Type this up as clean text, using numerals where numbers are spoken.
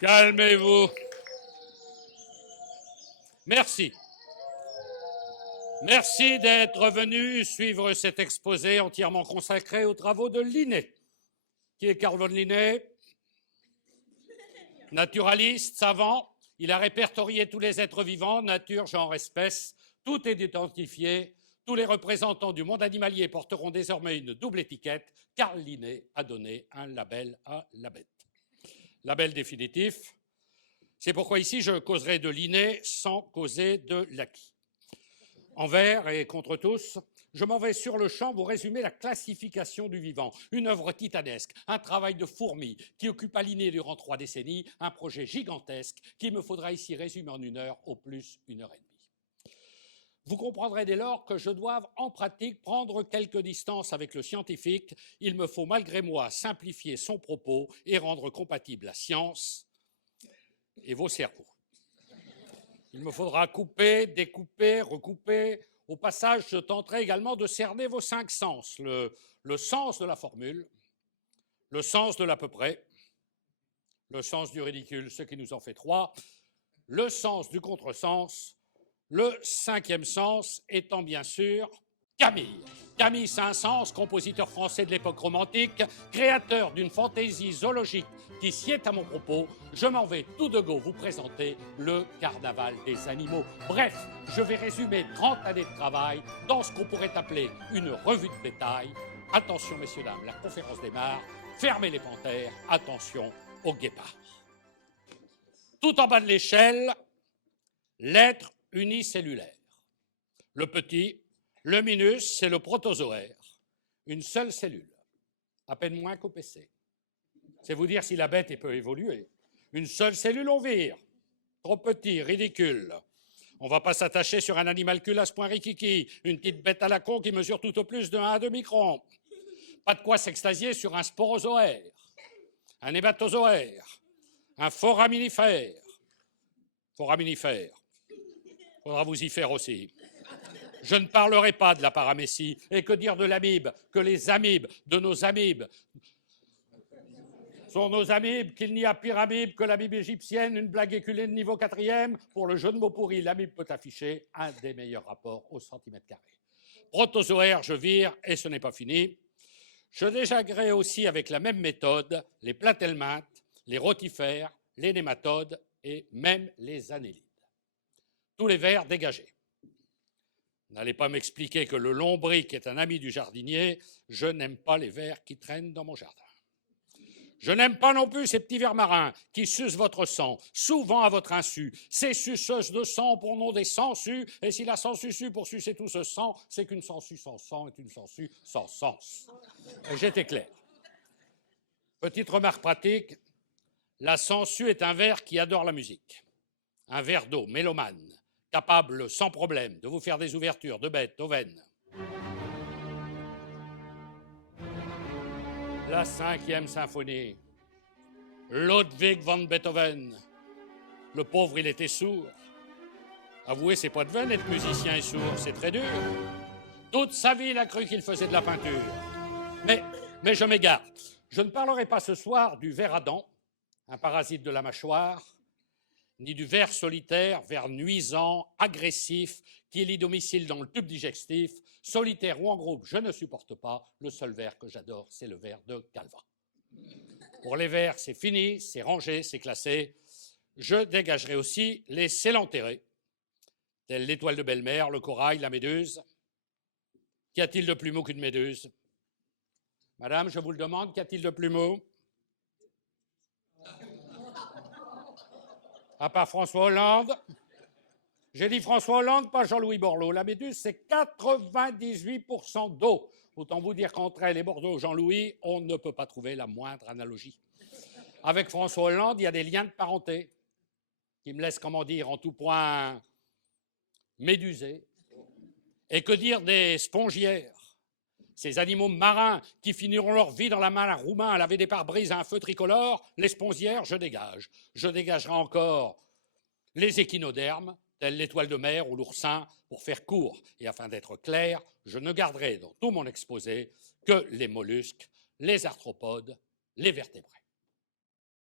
Calmez-vous. Merci. Merci d'être venu suivre cet exposé entièrement consacré aux travaux de Linné. Qui est Carl von Linné? Naturaliste, savant, il a répertorié tous les êtres vivants, nature, genre, espèce, tout est identifié. Tous les représentants du monde animalier porteront désormais une double étiquette. Carl Linné a donné un label à la bête. Label définitif. C'est pourquoi ici je causerai de Linné sans causer de l'acquis. Envers et contre tous, je m'en vais sur le champ vous résumer la classification du vivant, une œuvre titanesque, un travail de fourmi qui occupa Linné durant 3 décennies, un projet gigantesque qu'il me faudra ici résumer en 1 heure, au plus 1 heure et demie. Vous comprendrez dès lors que je doive en pratique prendre quelques distances avec le scientifique. Il me faut malgré moi simplifier son propos et rendre compatible la science et vos cerveaux. Il me faudra couper, découper, recouper. Au passage, je tenterai également de cerner vos 5 sens. Le sens de la formule, le sens de l'à peu près, le sens du ridicule, ce qui nous en fait 3, le sens du contresens, le 5e sens étant bien sûr Camille. Camille Saint-Saëns, compositeur français de l'époque romantique, créateur d'une fantaisie zoologique qui sied à mon propos, je m'en vais tout de go vous présenter le carnaval des animaux. Bref, je vais résumer 30 années de travail dans ce qu'on pourrait appeler une revue de bétail. Attention messieurs, dames, la conférence démarre. Fermez les panthères, attention aux guépards. Tout en bas de l'échelle, l'être unicellulaire. Le petit, le minus, c'est le protozoaire, une seule cellule, à peine moins qu'au PC. C'est vous dire si la bête peut évoluer. Une seule cellule, on vire. Trop petit, ridicule. On ne va pas s'attacher sur un animalcule à ce point rikiki, une petite bête à la con qui mesure tout au plus de 1 à 2 microns. Pas de quoi s'extasier sur un sporozoaire, un hébatozoaire, un foraminifère. Foraminifère. Faudra vous y faire aussi. Je ne parlerai pas de la paramécie. Et que dire de l'amibe? Que les amibes de nos amibes sont nos amibes, qu'il n'y a pire amibe que l'amibe égyptienne, une blague éculée de niveau 4e. Pour le jeu de mots pourri, l'amibe peut afficher un des meilleurs rapports au centimètre carré. Protozoaire, je vire, et ce n'est pas fini. Je déjaguerai aussi avec la même méthode les platelmates, les rotifères, les nématodes et même les annélides. Tous les vers dégagés. N'allez pas m'expliquer que le lombric est un ami du jardinier. Je n'aime pas les vers qui traînent dans mon jardin. Je n'aime pas non plus ces petits vers marins qui sucent votre sang, souvent à votre insu. Ces suceuses de sang pour nom des sangsues. Et si la sangsusu pour sucer tout ce sang, c'est qu'une sangsue sans sang est une sangsue sans sens. J'étais clair. Petite remarque pratique, la sangsue est un vers qui adore la musique. Un vers d'eau mélomane, capable sans problème de vous faire des ouvertures de bêtes aux veines. La 5e symphonie, Ludwig van Beethoven. Le pauvre, il était sourd. Avouez, c'est pas de veine être musicien et sourd, c'est très dur. Toute sa vie, il a cru qu'il faisait de la peinture. Mais je m'égare. Je ne parlerai pas ce soir du ver à dents, un parasite de la mâchoire, ni du ver solitaire, ver nuisant, agressif, qui lit domicile dans le tube digestif, solitaire ou en groupe, je ne supporte pas. Le seul ver que j'adore, c'est le ver de Calvin. Pour les vers, c'est fini, c'est rangé, c'est classé. Je dégagerai aussi les célenterrés, tels l'étoile de belle-mère, le corail, la méduse. Qu'y a-t-il de plus mou qu'une méduse? Madame, je vous le demande, qu'y a-t-il de plus mou? À part François Hollande. J'ai dit François Hollande, pas Jean-Louis Borloo. La méduse, c'est 98% d'eau. Autant vous dire qu'entre elle et Bordeaux, Jean-Louis, on ne peut pas trouver la moindre analogie. Avec François Hollande, il y a des liens de parenté qui me laissent, comment dire, en tout point médusé. Et que dire des spongiaires? Ces animaux marins qui finiront leur vie dans la main à roumain à laver des pare-brises à un feu tricolore, les spongiaires, je dégage. Je dégagerai encore les échinodermes, tels l'étoile de mer ou l'oursin, pour faire court. Et afin d'être clair, je ne garderai dans tout mon exposé que les mollusques, les arthropodes, les vertébrés.